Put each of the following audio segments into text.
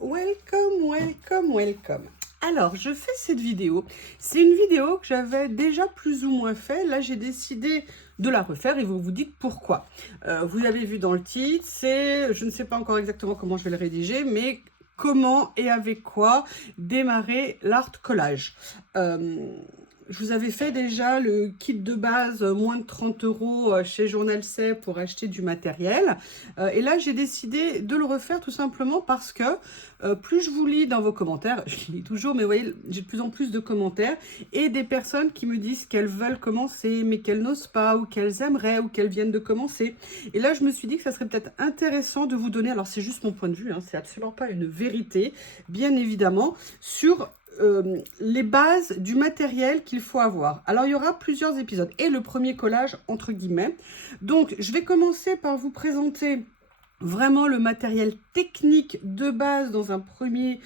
welcome. Alors, je fais cette vidéo. C'est une vidéo que j'avais déjà plus ou moins fait. Là, j'ai décidé de la refaire et vous vous dites pourquoi. Vous avez vu dans le titre, je ne sais pas encore exactement comment je vais le rédiger, mais comment et avec quoi démarrer l'art collage. Je vous avais fait déjà le kit de base moins de 30 € chez Journal C pour acheter du matériel. Et là, j'ai décidé de le refaire tout simplement parce que plus je vous lis dans vos commentaires, je lis toujours, mais vous voyez, j'ai de plus en plus de commentaires et des personnes qui me disent qu'elles veulent commencer, mais qu'elles n'osent pas, ou qu'elles aimeraient, ou qu'elles viennent de commencer. Et là, je me suis dit que ça serait peut-être intéressant de vous donner, alors c'est juste mon point de vue, hein, c'est absolument pas une vérité, bien évidemment, sur les bases du matériel qu'il faut avoir. Alors, il y aura plusieurs épisodes et le premier collage entre guillemets. Donc, je vais commencer par vous présenter vraiment le matériel technique de base dans un premier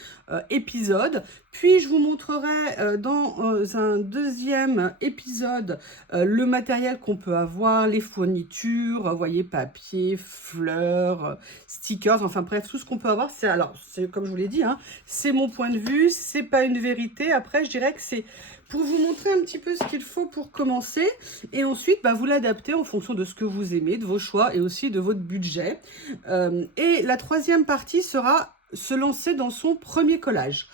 épisode. Puis, je vous montrerai dans un deuxième épisode le matériel qu'on peut avoir, les fournitures, vous voyez, papier, fleurs, stickers, enfin bref, tout ce qu'on peut avoir. C'est comme je vous l'ai dit, hein, c'est mon point de vue, c'est pas une vérité. Après, je dirais que c'est pour vous montrer un petit peu ce qu'il faut pour commencer. Et ensuite, vous l'adaptez en fonction de ce que vous aimez, de vos choix et aussi de votre budget. Et la troisième partie sera se lancer dans son premier collage.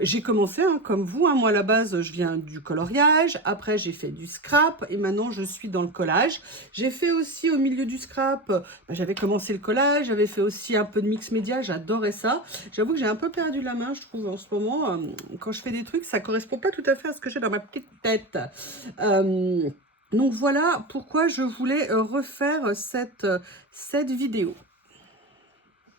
J'ai commencé comme vous, moi à la base je viens du coloriage, après j'ai fait du scrap et maintenant je suis dans le collage. J'ai fait aussi au milieu du scrap, j'avais commencé le collage, j'avais fait aussi un peu de mix média, j'adorais ça. J'avoue que j'ai un peu perdu la main, je trouve en ce moment, quand je fais des trucs ça correspond pas tout à fait à ce que j'ai dans ma petite tête. Donc voilà pourquoi je voulais refaire cette vidéo.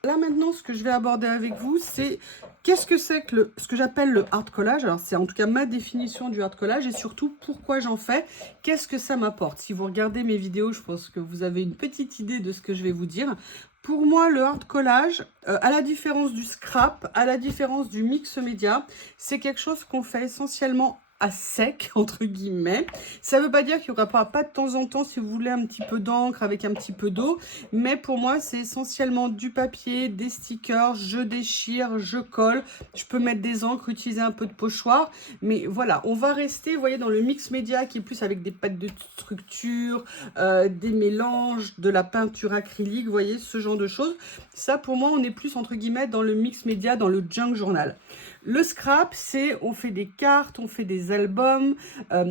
Là maintenant, ce que je vais aborder avec vous, c'est qu'est-ce que c'est que ce que j'appelle le hard collage. Alors c'est en tout cas ma définition du hard collage et surtout pourquoi j'en fais, qu'est-ce que ça m'apporte. Si vous regardez mes vidéos, je pense que vous avez une petite idée de ce que je vais vous dire. Pour moi, le hard collage, à la différence du scrap, à la différence du mix média, c'est quelque chose qu'on fait essentiellement à sec, entre guillemets. Ça ne veut pas dire qu'il n'y aura pas de temps en temps, si vous voulez, un petit peu d'encre avec un petit peu d'eau. Mais pour moi, c'est essentiellement du papier, des stickers, je déchire, je colle. Je peux mettre des encres, utiliser un peu de pochoir. Mais voilà, on va rester, vous voyez, dans le mix média qui est plus avec des pâtes de structure, des mélanges, de la peinture acrylique, vous voyez, ce genre de choses. Ça, pour moi, on est plus, entre guillemets, dans le mix média, dans le junk journal. Le scrap, c'est on fait des cartes, on fait des albums,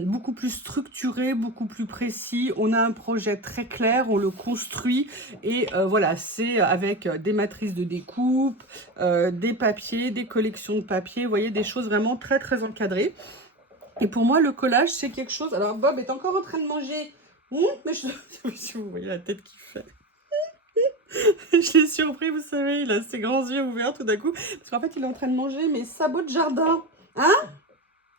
beaucoup plus structurés, beaucoup plus précis. On a un projet très clair, on le construit et voilà, c'est avec des matrices de découpe, des papiers, des collections de papiers, vous voyez, des choses vraiment très très encadrées. Et pour moi, le collage, c'est quelque chose... Alors Bob est encore en train de manger. Mais je... si vous voyez la tête qu'il fait. Je l'ai surpris, vous savez, il a ses grands yeux ouverts tout d'un coup. Parce qu'en fait, il est en train de manger mes sabots de jardin. Hein?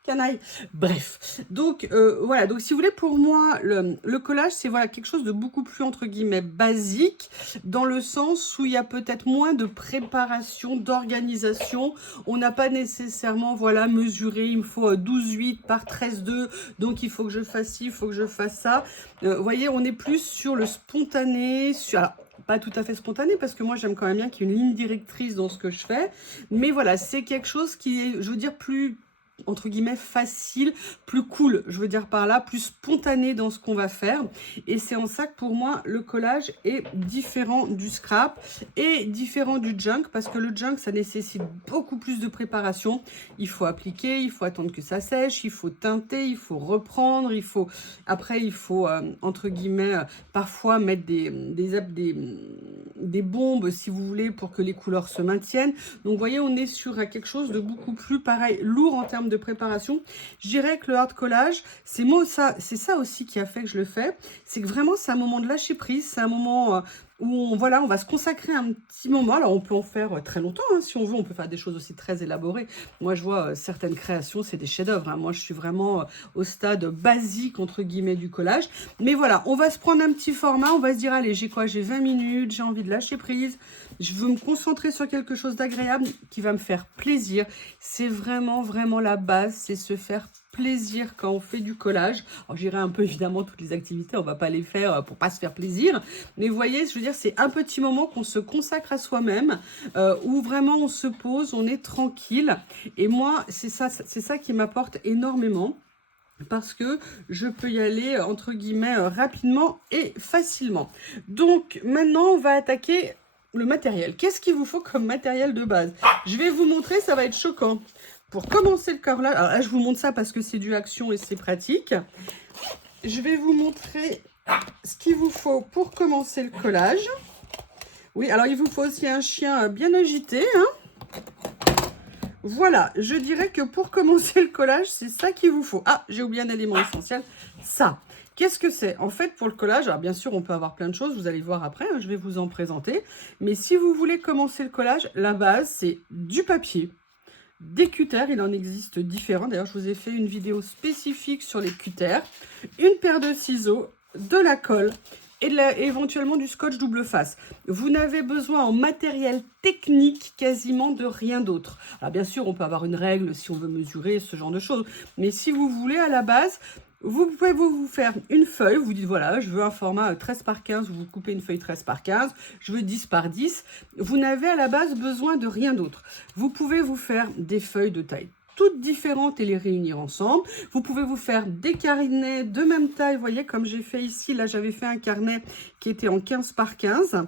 Canaille. Bref. Donc, voilà. Donc, si vous voulez, pour moi, le collage, c'est voilà, quelque chose de beaucoup plus, entre guillemets, basique, dans le sens où il y a peut-être moins de préparation, d'organisation. On n'a pas nécessairement, voilà, mesuré, il me faut 12,8 par 13,2, donc il faut que je fasse ci, il faut que je fasse ça. Vous voyez, on est plus sur le spontané, alors, pas tout à fait spontané parce que moi j'aime quand même bien qu'il y ait une ligne directrice dans ce que je fais, mais voilà, c'est quelque chose qui est, je veux dire, plus entre guillemets facile, plus cool, je veux dire par là, plus spontané dans ce qu'on va faire. Et c'est en ça que pour moi le collage est différent du scrap et différent du junk, parce que le junk ça nécessite beaucoup plus de préparation. Il faut appliquer, il faut attendre que ça sèche, il faut teinter, il faut reprendre, il faut entre guillemets parfois mettre des bombes si vous voulez pour que les couleurs se maintiennent. Donc vous voyez, on est sur quelque chose de beaucoup plus pareil, lourd en termes de préparation. Je dirais que le hard collage, c'est ça aussi qui a fait que je le fais. C'est que vraiment c'est un moment de lâcher prise, c'est un moment où on va se consacrer un petit moment. Alors on peut en faire très longtemps, hein, si on veut, on peut faire des choses aussi très élaborées. Moi je vois certaines créations, c'est des chefs-d'œuvre, hein. Moi je suis vraiment au stade basique entre guillemets du collage. Mais voilà, on va se prendre un petit format, on va se dire allez, j'ai 20 minutes, j'ai envie de lâcher prise, je veux me concentrer sur quelque chose d'agréable qui va me faire plaisir. C'est vraiment la base, c'est se faire plaisir quand on fait du collage. Alors j'irai un peu évidemment toutes les activités, on va pas les faire pour pas se faire plaisir. Mais vous voyez, je veux dire, c'est un petit moment qu'on se consacre à soi-même, où vraiment on se pose, on est tranquille. Et moi, c'est ça qui m'apporte énormément. Parce que je peux y aller, entre guillemets, rapidement et facilement. Donc, maintenant, on va attaquer le matériel. Qu'est-ce qu'il vous faut comme matériel de base? Je vais vous montrer, ça va être choquant. Pour commencer le collage, alors là, je vous montre ça parce que c'est du action et c'est pratique. Je vais vous montrer ce qu'il vous faut pour commencer le collage. Oui, alors il vous faut aussi un chien bien agité, hein. Voilà, je dirais que pour commencer le collage, c'est ça qu'il vous faut. Ah, j'ai oublié un élément essentiel, ça. Qu'est-ce que c'est? En fait, pour le collage, alors bien sûr, on peut avoir plein de choses, vous allez voir après, hein, je vais vous en présenter. Mais si vous voulez commencer le collage, la base, c'est du papier, des cutters, il en existe différents. D'ailleurs, je vous ai fait une vidéo spécifique sur les cutters, une paire de ciseaux, de la colle, et éventuellement du scotch double face. Vous n'avez besoin en matériel technique quasiment de rien d'autre. Alors bien sûr, on peut avoir une règle si on veut mesurer, ce genre de choses. Mais si vous voulez, à la base, vous pouvez vous faire une feuille. Vous dites, voilà, je veux un format 13 par 15. Vous coupez une feuille 13 par 15. Je veux 10 par 10. Vous n'avez à la base besoin de rien d'autre. Vous pouvez vous faire des feuilles de taille toutes différentes et les réunir ensemble. Vous pouvez vous faire des carnets de même taille, vous voyez, comme j'ai fait ici. Là, j'avais fait un carnet qui était en 15 par 15.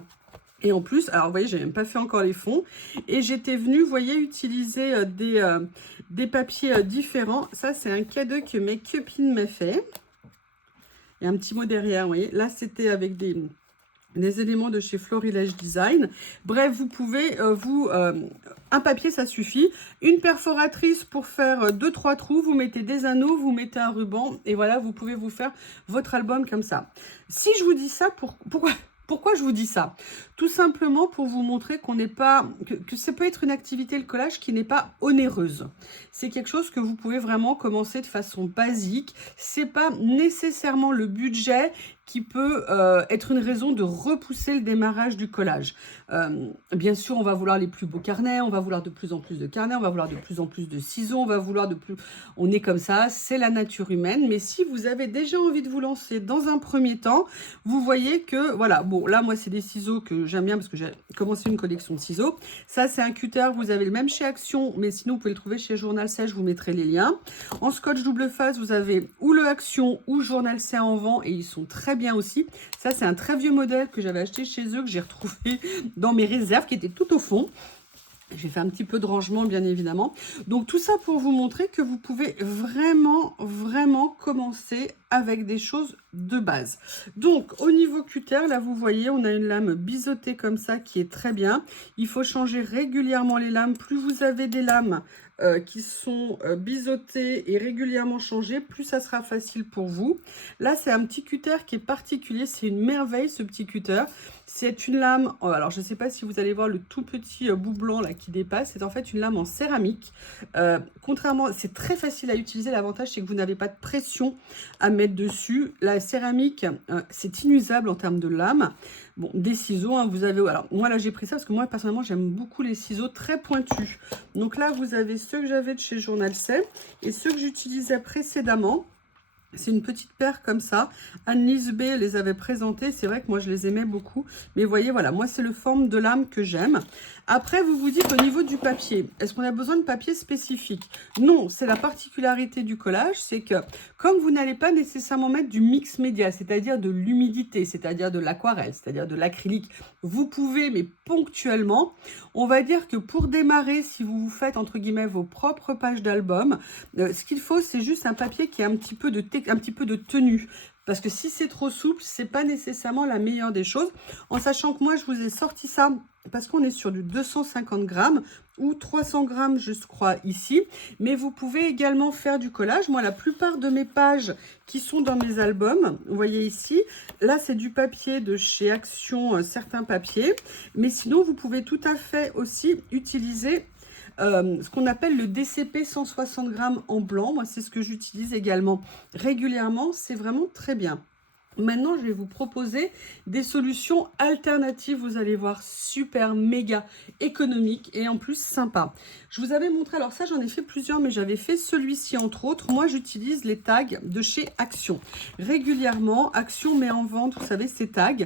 Et en plus, alors vous voyez, j'ai même pas fait encore les fonds. Et j'étais venue, vous voyez, utiliser des papiers différents. Ça, c'est un cadeau que mes copines m'ont fait. Il y a un petit mot derrière, vous voyez. Là, c'était avec des éléments de chez Florilège Design. Bref, vous pouvez un papier, ça suffit. Une perforatrice pour faire 2-3 trous. Vous mettez des anneaux, vous mettez un ruban. Et voilà, vous pouvez vous faire votre album comme ça. Si je vous dis ça, pourquoi je vous dis ça? Tout simplement pour vous montrer qu'on n'est pas, que ça peut être une activité, le collage, qui n'est pas onéreuse. C'est quelque chose que vous pouvez vraiment commencer de façon basique. C'est pas nécessairement le budget qui peut être une raison de repousser le démarrage du collage. Bien sûr, on va vouloir les plus beaux carnets, on va vouloir de plus en plus de carnets, on va vouloir de plus en plus de ciseaux, on va vouloir de plus... On est comme ça, c'est la nature humaine. Mais si vous avez déjà envie de vous lancer dans un premier temps, vous voyez que, voilà, bon, là, moi, c'est des ciseaux que j'aime bien parce que j'ai commencé une collection de ciseaux. Ça, c'est un cutter, vous avez le même chez Action, mais sinon, vous pouvez le trouver chez Journal C, je vous mettrai les liens. En scotch double face, vous avez ou le Action ou Journal C en vent et ils sont très bien aussi. Ça, c'est un très vieux modèle que j'avais acheté chez eux, que j'ai retrouvé dans mes réserves, qui était tout au fond. J'ai fait un petit peu de rangement, bien évidemment. Donc, tout ça pour vous montrer que vous pouvez vraiment, vraiment commencer avec des choses de base. Donc, au niveau cutter, là, vous voyez, on a une lame biseautée comme ça qui est très bien. Il faut changer régulièrement les lames. Plus vous avez des lames qui sont biseautées et régulièrement changées, plus ça sera facile pour vous. Là, c'est un petit cutter qui est particulier. C'est une merveille, ce petit cutter. C'est une lame, alors je ne sais pas si vous allez voir le tout petit bout blanc là qui dépasse. C'est en fait une lame en céramique. Contrairement, c'est très facile à utiliser. L'avantage, c'est que vous n'avez pas de pression à mettre dessus. La céramique, c'est inusable en termes de lame. Bon, des ciseaux, hein, vous avez... Alors, moi, là, j'ai pris ça parce que moi, personnellement, j'aime beaucoup les ciseaux très pointus. Donc là, vous avez ceux que j'avais de chez Journal C et ceux que j'utilisais précédemment. C'est une petite paire comme ça. Anne-Lise B les avait présentés. C'est vrai que moi, je les aimais beaucoup. Mais vous voyez, voilà, moi, c'est le forme de lame que j'aime. Après, vous vous dites au niveau du papier, est-ce qu'on a besoin de papier spécifique? Non, c'est la particularité du collage. C'est que comme vous n'allez pas nécessairement mettre du mix média, c'est-à-dire de l'humidité, c'est-à-dire de l'aquarelle, c'est-à-dire de l'acrylique, vous pouvez, mais ponctuellement, on va dire que pour démarrer, si vous vous faites, entre guillemets, vos propres pages d'album, ce qu'il faut, c'est juste un papier qui a un petit peu de tenue. Parce que si c'est trop souple, c'est pas nécessairement la meilleure des choses. En sachant que moi, je vous ai sorti ça parce qu'on est sur du 250 grammes ou 300 grammes, je crois, ici. Mais vous pouvez également faire du collage. Moi, la plupart de mes pages qui sont dans mes albums, vous voyez ici, là, c'est du papier de chez Action, certains papiers. Mais sinon, vous pouvez tout à fait aussi utiliser ce qu'on appelle le DCP 160 grammes en blanc. Moi, c'est ce que j'utilise également régulièrement. C'est vraiment très bien. Maintenant, je vais vous proposer des solutions alternatives. Vous allez voir, super, méga économique et en plus sympa. Je vous avais montré, alors ça, j'en ai fait plusieurs, mais j'avais fait celui-ci entre autres. Moi, j'utilise les tags de chez Action. Régulièrement, Action met en vente, vous savez, ces tags.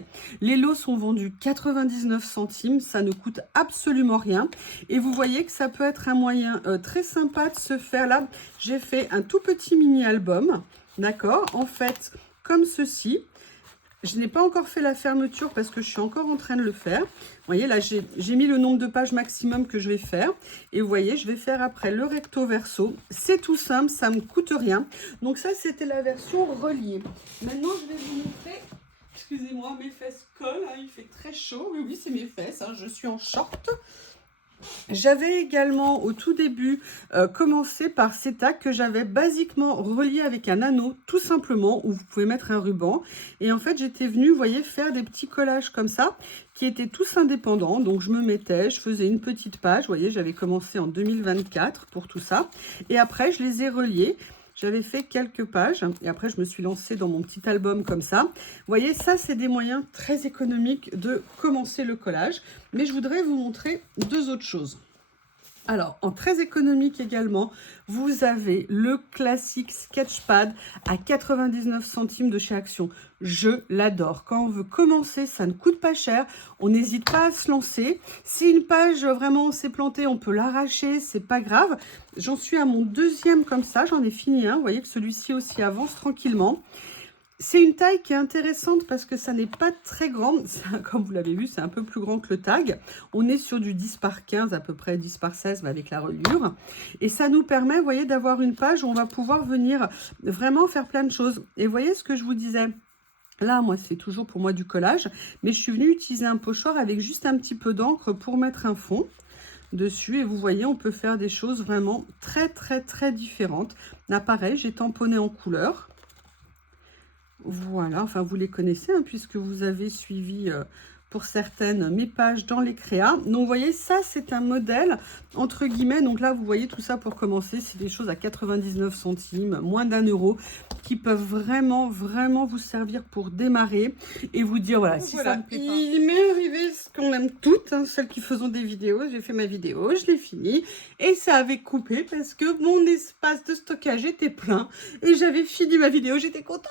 Les lots sont vendus 99 centimes. Ça ne coûte absolument rien. Et vous voyez que ça peut être un moyen très sympa de se faire. Là, j'ai fait un tout petit mini-album. D'accord? En fait, comme ceci. Je n'ai pas encore fait la fermeture parce que je suis encore en train de le faire. Vous voyez, là, j'ai mis le nombre de pages maximum que je vais faire. Et vous voyez, je vais faire après le recto verso. C'est tout simple, ça ne me coûte rien. Donc ça, c'était la version reliée. Maintenant, je vais vous montrer... Excusez-moi, mes fesses collent, hein, il fait très chaud. Oui, oui, c'est mes fesses, hein, je suis en short. J'avais également au tout début commencé par ces tags que j'avais basiquement reliés avec un anneau tout simplement où vous pouvez mettre un ruban et en fait j'étais venue, vous voyez, faire des petits collages comme ça qui étaient tous indépendants. Donc je me mettais, je faisais une petite page, vous voyez, j'avais commencé en 2024 pour tout ça et après je les ai reliés. J'avais fait quelques pages et après je me suis lancée dans mon petit album comme ça. Vous voyez, ça c'est des moyens très économiques de commencer le collage. Mais je voudrais vous montrer deux autres choses. Alors, en très économique également, vous avez le classique Sketchpad à 99 centimes de chez Action. Je l'adore. Quand on veut commencer, ça ne coûte pas cher. On n'hésite pas à se lancer. Si une page vraiment s'est plantée, on peut l'arracher, c'est pas grave. J'en suis à mon deuxième comme ça, j'en ai fini un. Vous voyez que celui-ci aussi avance tranquillement. C'est une taille qui est intéressante parce que ça n'est pas très grand. Comme vous l'avez vu, c'est un peu plus grand que le tag. On est sur du 10 par 15, à peu près 10 par 16, mais avec la reliure. Et ça nous permet, vous voyez, d'avoir une page où on va pouvoir venir vraiment faire plein de choses. Et vous voyez ce que je vous disais? Là, moi, c'est toujours pour moi du collage. Mais je suis venue utiliser un pochoir avec juste un petit peu d'encre pour mettre un fond dessus. Et vous voyez, on peut faire des choses vraiment très, très, très différentes. Là, pareil, j'ai tamponné en couleur. Voilà, enfin vous les connaissez hein, puisque vous avez suivi pour certaines mes pages dans les créas. Donc vous voyez, ça c'est un modèle entre guillemets. Donc là vous voyez tout ça pour commencer, c'est des choses à 99 centimes, moins d'1 € qui peuvent vraiment vous servir pour démarrer et vous dire voilà, si ça ne plaît pas. Il m'est arrivé ce qu'on aime toutes, hein, celles qui faisons des vidéos. J'ai fait ma vidéo, je l'ai finie et ça avait coupé parce que mon espace de stockage était plein et j'avais fini ma vidéo, j'étais contente.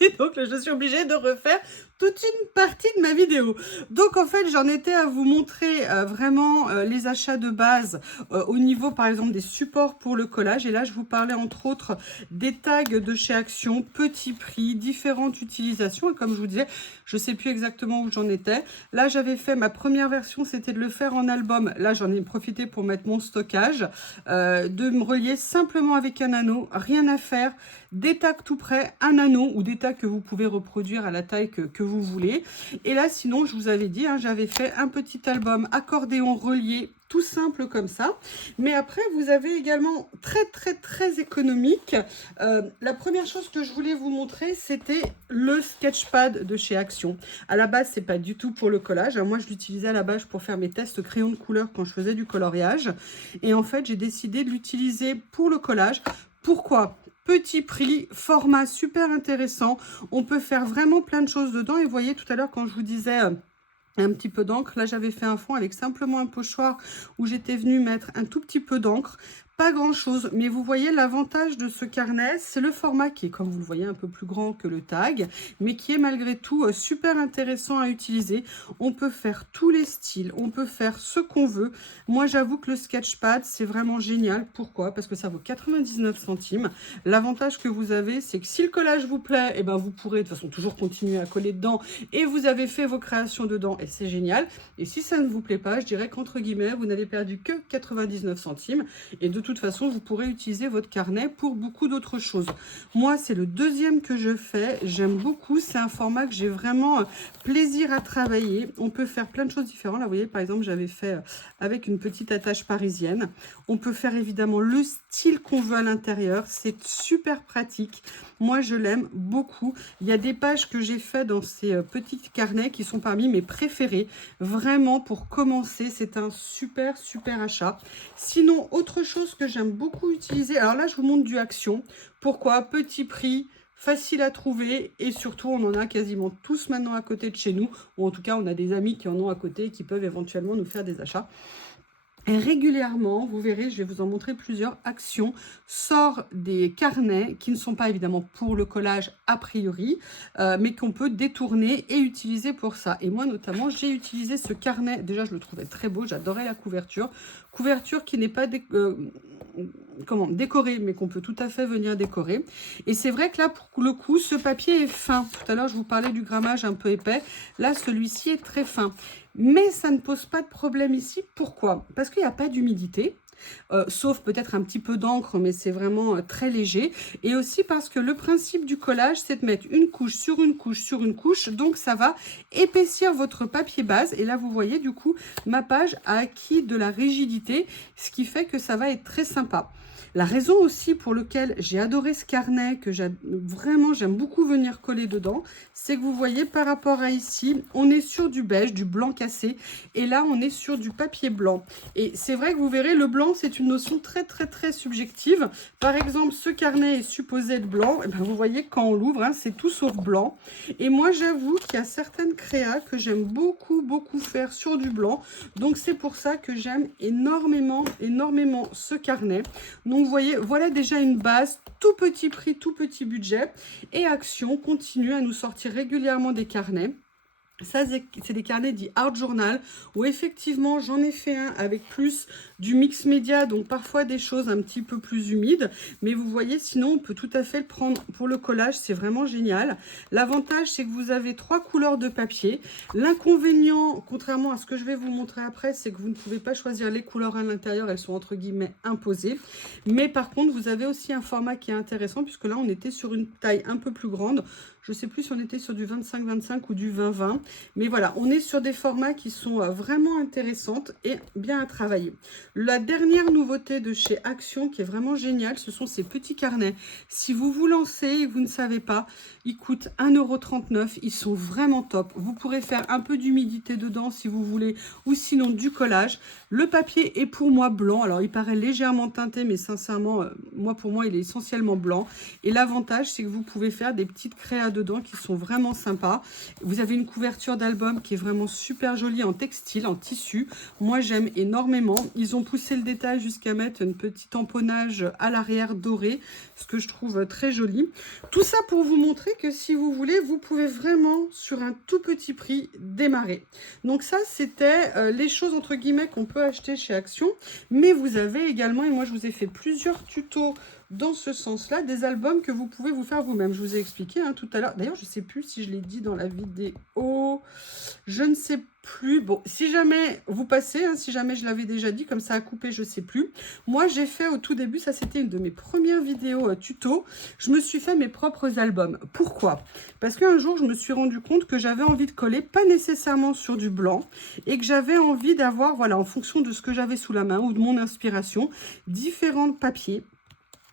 Et donc là, je suis obligée de refaire toute une partie de ma vidéo. Donc en fait, j'en étais à vous montrer vraiment les achats de base au niveau par exemple des supports pour le collage. Et là, je vous parlais entre autres des tags de chez Action, petit prix, différentes utilisations. Et comme je vous disais, je ne sais plus exactement où j'en étais. Là, j'avais fait ma première version, c'était de le faire en album. Là, j'en ai profité pour mettre mon stockage, de me relier simplement avec un anneau, rien à faire. Des tags tout près, un anneau ou des tags que vous pouvez reproduire à la taille que vous voulez. Et là, sinon, je vous avais dit, hein, j'avais fait un petit album accordéon relié, tout simple comme ça. Mais après, vous avez également très économique. La première chose que je voulais vous montrer, c'était le Sketchpad de chez Action. À la base, c'est pas du tout pour le collage. Moi, je l'utilisais à la base pour faire mes tests crayons de couleur quand je faisais du coloriage. Et en fait, j'ai décidé de l'utiliser pour le collage. Pourquoi ? Petit prix, format super intéressant. On peut faire vraiment plein de choses dedans. Et vous voyez tout à l'heure quand je vous disais un petit peu d'encre, là j'avais fait un fond avec simplement un pochoir où j'étais venue mettre un tout petit peu d'encre. Pas grand chose, mais vous voyez l'avantage de ce carnet, c'est le format qui est, comme vous le voyez, un peu plus grand que le tag, mais qui est malgré tout super intéressant à utiliser. On peut faire tous les styles, on peut faire ce qu'on veut. Moi, j'avoue que le Sketchpad, c'est vraiment génial. Pourquoi? Parce que ça vaut 99 centimes. L'avantage que vous avez, c'est que si le collage vous plaît, eh ben, vous pourrez de toute façon toujours continuer à coller dedans et vous avez fait vos créations dedans et c'est génial. Et si ça ne vous plaît pas, je dirais qu'entre guillemets, vous n'avez perdu que 99 centimes et de toute façon, vous pourrez utiliser votre carnet pour beaucoup d'autres choses. Moi, c'est le deuxième que je fais. J'aime beaucoup. C'est un format que j'ai vraiment plaisir à travailler. On peut faire plein de choses différentes. Là, vous voyez, par exemple, j'avais fait avec une petite attache parisienne. On peut faire évidemment le style qu'on veut à l'intérieur. C'est super pratique. Moi, je l'aime beaucoup. Il y a des pages que j'ai fait dans ces petits carnets qui sont parmi mes préférés. Vraiment, pour commencer, c'est un super achat. Sinon, autre chose que j'aime beaucoup utiliser. Alors là, je vous montre du Action. Pourquoi? Petit prix, facile à trouver et surtout on en a quasiment tous maintenant à côté de chez nous, ou en tout cas on a des amis qui en ont à côté et qui peuvent éventuellement nous faire des achats. Et régulièrement, vous verrez, je vais vous en montrer plusieurs, Action sort des carnets qui ne sont pas évidemment pour le collage a priori, mais qu'on peut détourner et utiliser pour ça. Et moi notamment, j'ai utilisé ce carnet, déjà je le trouvais très beau, j'adorais la couverture. Couverture qui n'est pas décorée, mais qu'on peut tout à fait venir décorer. Et c'est vrai que là, pour le coup, ce papier est fin. Tout à l'heure, je vous parlais du grammage un peu épais. Là, celui-ci est très fin. Mais ça ne pose pas de problème ici. Pourquoi? Parce qu'il n'y a pas d'humidité. Sauf peut-être un petit peu d'encre, mais c'est vraiment très léger. Et aussi parce que le principe du collage, c'est de mettre une couche sur une couche sur une couche. Donc, ça va épaissir votre papier base. Et là, vous voyez, du coup, ma page a acquis de la rigidité, ce qui fait que ça va être très sympa. La raison aussi pour laquelle j'ai adoré ce carnet, que j'aime beaucoup venir coller dedans, c'est que vous voyez par rapport à ici, on est sur du beige, du blanc cassé, et là on est sur du papier blanc. Et c'est vrai que vous verrez, le blanc c'est une notion très subjective. Par exemple, ce carnet est supposé être blanc, et bien vous voyez quand on l'ouvre, hein, c'est tout sauf blanc. Et moi j'avoue qu'il y a certaines créas que j'aime beaucoup faire sur du blanc, donc c'est pour ça que j'aime énormément ce carnet. Donc vous voyez, voilà déjà une base, tout petit prix, tout petit budget. Et Action continue à nous sortir régulièrement des carnets. Ça, c'est des carnets dits Art Journal, où effectivement, j'en ai fait un avec plus du mix média, donc parfois des choses un petit peu plus humides. Mais vous voyez, sinon, on peut tout à fait le prendre pour le collage, c'est vraiment génial. L'avantage, c'est que vous avez 3 couleurs de papier. L'inconvénient, contrairement à ce que je vais vous montrer après, c'est que vous ne pouvez pas choisir les couleurs à l'intérieur, elles sont entre guillemets imposées. Mais par contre, vous avez aussi un format qui est intéressant, puisque là, on était sur une taille un peu plus grande. Je ne sais plus si on était sur du 25-25 ou du 20-20. Mais voilà, on est sur des formats qui sont vraiment intéressantes et bien à travailler. La dernière nouveauté de chez Action qui est vraiment géniale, ce sont ces petits carnets. Si vous vous lancez et que vous ne savez pas, ils coûtent 1,39 €. Ils sont vraiment top. Vous pourrez faire un peu d'humidité dedans si vous voulez ou sinon du collage. Le papier est pour moi blanc. Alors, il paraît légèrement teinté, mais sincèrement, pour moi, il est essentiellement blanc. Et l'avantage, c'est que vous pouvez faire des petites créas dedans qui sont vraiment sympas. Vous avez une couverture d'album qui est vraiment super jolie en textile, en tissu. Moi, j'aime énormément. Ils ont poussé le détail jusqu'à mettre un petit tamponnage à l'arrière doré, ce que je trouve très joli. Tout ça pour vous montrer que si vous voulez, vous pouvez vraiment, sur un tout petit prix, démarrer. Donc ça, c'était les choses, entre guillemets, qu'on peut acheter chez Action. Mais vous avez également, et moi, je vous ai fait plusieurs tutos dans ce sens-là, des albums que vous pouvez vous faire vous-même. Je vous ai expliqué tout à l'heure. D'ailleurs, je ne sais plus si je l'ai dit dans la vidéo. Je ne sais plus. Bon, si jamais vous passez, si jamais je l'avais déjà dit, comme ça a coupé, je ne sais plus. Moi, j'ai fait au tout début, ça c'était une de mes premières vidéos tuto, je me suis fait mes propres albums. Pourquoi? Parce qu'un jour, je me suis rendu compte que j'avais envie de coller, pas nécessairement sur du blanc, et que j'avais envie d'avoir, voilà, en fonction de ce que j'avais sous la main ou de mon inspiration, différents papiers.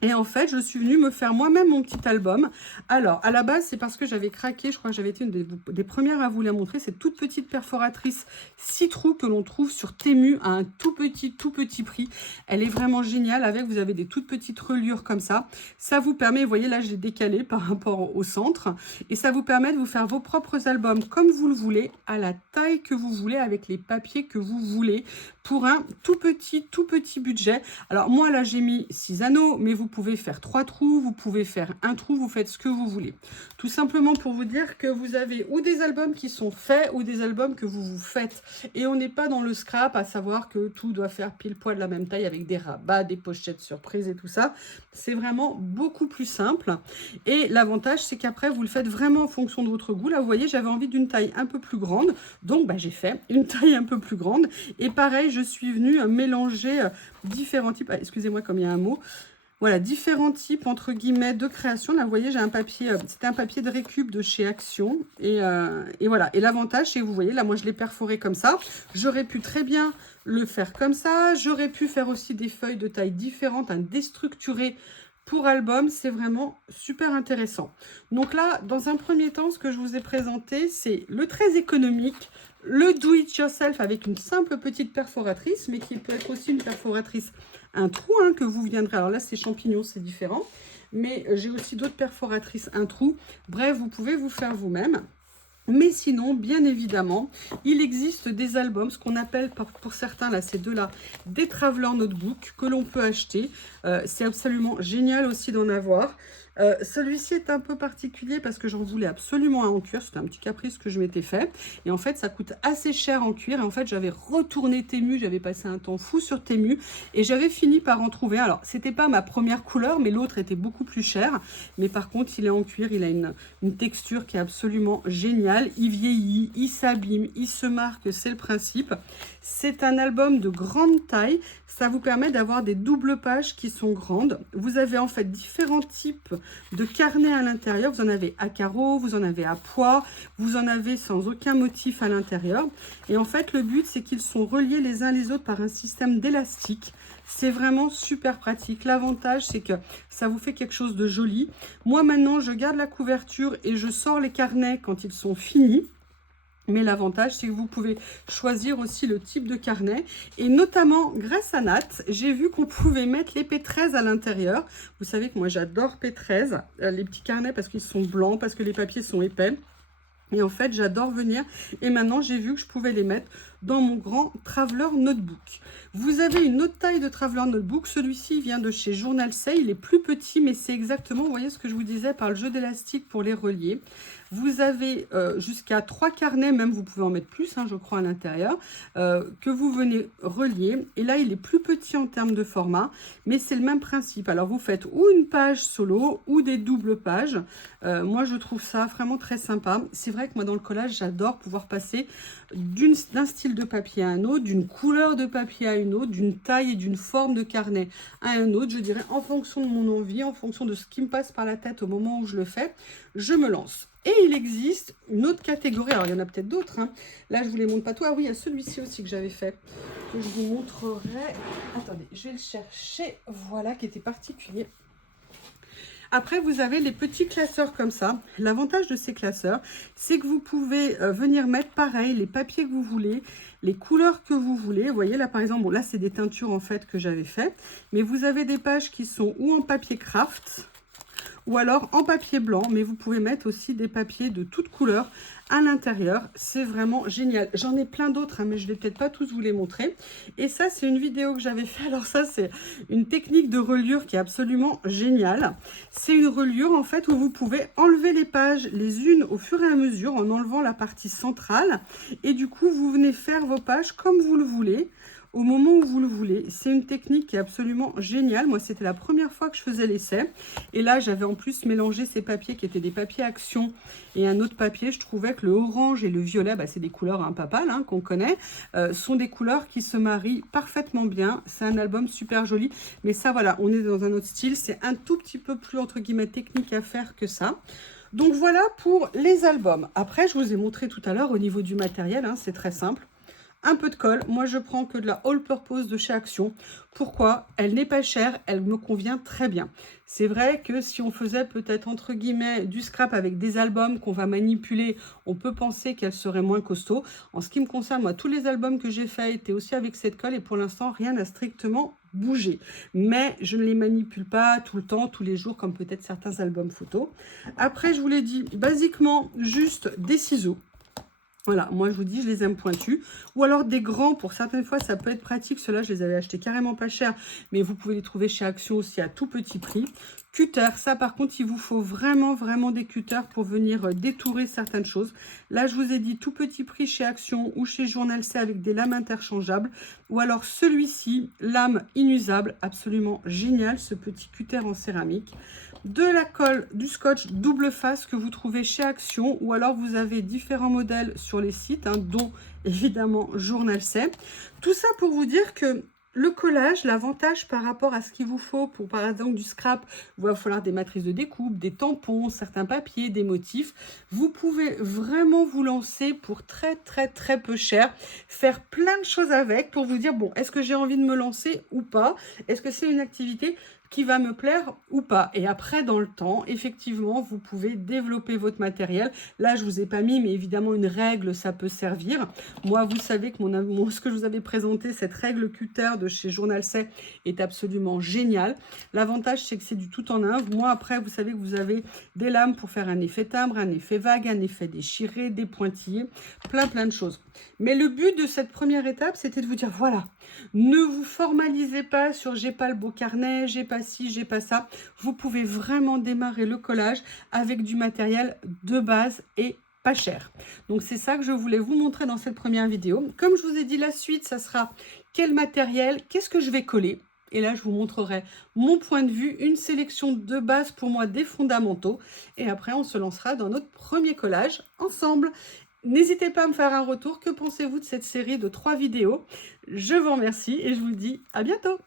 Et en fait, je suis venue me faire moi-même mon petit album. Alors, à la base, c'est parce que j'avais craqué. Je crois que j'avais été une des premières à vous la montrer. Cette toute petite perforatrice 6 trous que l'on trouve sur Temu à un tout petit prix. Elle est vraiment géniale. Avec, vous avez des toutes petites reliures comme ça. Ça vous permet, vous voyez là, je l'ai décalé par rapport au centre. Et ça vous permet de vous faire vos propres albums comme vous le voulez, à la taille que vous voulez, avec les papiers que vous voulez, pour un tout petit budget. Alors, moi, là, j'ai mis 6 anneaux, mais vous pouvez faire 3 trous, vous pouvez faire un trou, vous faites ce que vous voulez. Tout simplement pour vous dire que vous avez ou des albums qui sont faits ou des albums que vous vous faites. Et on n'est pas dans le scrap, à savoir que tout doit faire pile poil de la même taille avec des rabats, des pochettes surprises et tout ça. C'est vraiment beaucoup plus simple. Et l'avantage, c'est qu'après, vous le faites vraiment en fonction de votre goût. Là, vous voyez, j'avais envie d'une taille un peu plus grande. Donc, j'ai fait une taille un peu plus grande. Et pareil, je suis venue mélanger différents types. Ah, excusez-moi, comme il y a un mot. Voilà, différents types, entre guillemets, de création. Là, vous voyez, j'ai un papier, c'était un papier de récup de chez Action. Et voilà. Et l'avantage, c'est que vous voyez, là, moi, je l'ai perforé comme ça. J'aurais pu très bien le faire comme ça. J'aurais pu faire aussi des feuilles de taille différentes, un déstructuré pour album. C'est vraiment super intéressant. Donc là, dans un premier temps, ce que je vous ai présenté, c'est le très économique, le do-it-yourself avec une simple petite perforatrice, mais qui peut être aussi une perforatrice, un trou que vous viendrez. Alors là, c'est champignons, c'est différent. mais j'ai aussi d'autres perforatrices un trou. Bref, vous pouvez vous faire vous-même. Mais sinon, bien évidemment, il existe des albums, ce qu'on appelle pour certains, là, ces deux-là, des Traveler Notebook que l'on peut acheter. C'est absolument génial aussi d'en avoir. Celui-ci est un peu particulier parce que j'en voulais absolument un en cuir. C'était un petit caprice que je m'étais fait. Et en fait, ça coûte assez cher en cuir. Et en fait, j'avais retourné Temu. J'avais passé un temps fou sur Temu. Et j'avais fini par en trouver. Alors, c'était pas ma première couleur, mais l'autre était beaucoup plus cher. Mais par contre, il est en cuir. Il a une texture qui est absolument géniale. Il vieillit, il s'abîme, il se marque. C'est le principe. C'est un album de grande taille. Ça vous permet d'avoir des doubles pages qui sont grandes. Vous avez en fait différents types de carnets à l'intérieur. Vous en avez à carreaux, vous en avez à pois, vous en avez sans aucun motif à l'intérieur. Et en fait, le but, c'est qu'ils sont reliés les uns les autres par un système d'élastique. C'est vraiment super pratique. L'avantage, c'est que ça vous fait quelque chose de joli. Moi, maintenant, je garde la couverture et je sors les carnets quand ils sont finis. Mais l'avantage, c'est que vous pouvez choisir aussi le type de carnet. Et notamment, grâce à Nat, j'ai vu qu'on pouvait mettre les P13 à l'intérieur. Vous savez que moi, j'adore P13, les petits carnets parce qu'ils sont blancs, parce que les papiers sont épais. Et en fait, j'adore venir. Et maintenant, j'ai vu que je pouvais les mettre dans mon grand Traveler Notebook. Vous avez une autre taille de Traveler Notebook. Celui-ci vient de chez Journal C. Il est plus petit, mais c'est exactement, vous voyez ce que je vous disais, par le jeu d'élastique pour les relier. Vous avez jusqu'à 3 carnets, même vous pouvez en mettre plus, hein, je crois, à l'intérieur, que vous venez relier. Et là, il est plus petit en termes de format, mais c'est le même principe. Alors, vous faites ou une page solo ou des doubles pages. Moi, je trouve ça vraiment très sympa. C'est vrai que moi, dans le collage, j'adore pouvoir passer d'un style de papier à un autre, d'une couleur de papier à une autre, d'une taille et d'une forme de carnet à un autre. Je dirais en fonction de mon envie, en fonction de ce qui me passe par la tête au moment où je le fais, je me lance. Et il existe une autre catégorie, alors il y en a peut-être d'autres, hein. Là je vous les montre pas tous. Ah oui, il y a celui-ci aussi que j'avais fait, que je vous montrerai. Attendez, je vais le chercher, voilà, qui était particulier. Après, vous avez les petits classeurs comme ça. L'avantage de ces classeurs, c'est que vous pouvez venir mettre pareil les papiers que vous voulez, les couleurs que vous voulez. Vous voyez là par exemple, bon là c'est des teintures en fait que j'avais fait, mais vous avez des pages qui sont ou en papier craft, ou alors en papier blanc, mais vous pouvez mettre aussi des papiers de toutes couleurs à l'intérieur. C'est vraiment génial. J'en ai plein d'autres, hein, mais je ne vais peut-être pas tous vous les montrer. Et ça, c'est une vidéo que j'avais fait. Alors ça, c'est une technique de reliure qui est absolument géniale. C'est une reliure, en fait, où vous pouvez enlever les pages les unes au fur et à mesure en enlevant la partie centrale. Et du coup, vous venez faire vos pages comme vous le voulez, au moment où vous le voulez. C'est une technique qui est absolument géniale. Moi, c'était la première fois que je faisais l'essai. Et là, j'avais en plus mélangé ces papiers qui étaient des papiers Action et un autre papier. Je trouvais que le orange et le violet, bah, c'est des couleurs un peu pâles, hein, qu'on connaît, sont des couleurs qui se marient parfaitement bien. C'est un album super joli. Mais ça, voilà, on est dans un autre style. C'est un tout petit peu plus, entre guillemets, technique à faire que ça. Donc, voilà pour les albums. Après, je vous ai montré tout à l'heure au niveau du matériel, hein, c'est très simple. Un peu de colle, moi je prends que de la All Purpose de chez Action. Pourquoi? Elle n'est pas chère, elle me convient très bien. C'est vrai que si on faisait peut-être entre guillemets du scrap avec des albums qu'on va manipuler, on peut penser qu'elle serait moins costaud. En ce qui me concerne, moi tous les albums que j'ai faits étaient aussi avec cette colle et pour l'instant rien n'a strictement bougé. Mais je ne les manipule pas tout le temps, tous les jours comme peut-être certains albums photos. Après je vous l'ai dit, basiquement juste des ciseaux. Voilà, moi je vous dis, je les aime pointus. Ou alors des grands, pour certaines fois, ça peut être pratique. Ceux-là, je les avais achetés carrément pas cher, mais vous pouvez les trouver chez Action aussi à tout petit prix. Cutter, ça par contre, il vous faut vraiment des cutters pour venir détourer certaines choses. Là, je vous ai dit tout petit prix chez Action ou chez Journal C avec des lames interchangeables. Ou alors celui-ci, lame inusable, absolument génial, ce petit cutter en céramique. De la colle, du scotch double face que vous trouvez chez Action, ou alors vous avez différents modèles sur les sites, hein, dont évidemment Journal C. Tout ça pour vous dire que le collage, l'avantage par rapport à ce qu'il vous faut pour par exemple du scrap, il va falloir des matrices de découpe, des tampons, certains papiers, des motifs. Vous pouvez vraiment vous lancer pour très peu cher, faire plein de choses avec pour vous dire bon, est-ce que j'ai envie de me lancer ou pas? Est-ce que c'est une activité qui va me plaire ou pas. Et après, dans le temps, effectivement, vous pouvez développer votre matériel. Là, je vous ai pas mis, mais évidemment, une règle, ça peut servir. Moi, vous savez que ce que je vous avais présenté, cette règle cutter de chez Journal C est absolument géniale. L'avantage, c'est que c'est du tout en un. Moi, après, vous savez que vous avez des lames pour faire un effet timbre, un effet vague, un effet déchiré, des pointillés, plein de choses. Mais le but de cette première étape, c'était de vous dire, voilà, ne vous formalisez pas sur j'ai pas le beau carnet, j'ai pas ci, j'ai pas ça. Vous pouvez vraiment démarrer le collage avec du matériel de base et pas cher. Donc c'est ça que je voulais vous montrer dans cette première vidéo. Comme je vous ai dit, la suite, ça sera quel matériel, qu'est-ce que je vais coller. Et là, je vous montrerai mon point de vue, une sélection de base pour moi des fondamentaux. Et après, on se lancera dans notre premier collage ensemble. N'hésitez pas à me faire un retour. Que pensez-vous de cette série de 3 vidéos? Je vous remercie et je vous dis à bientôt.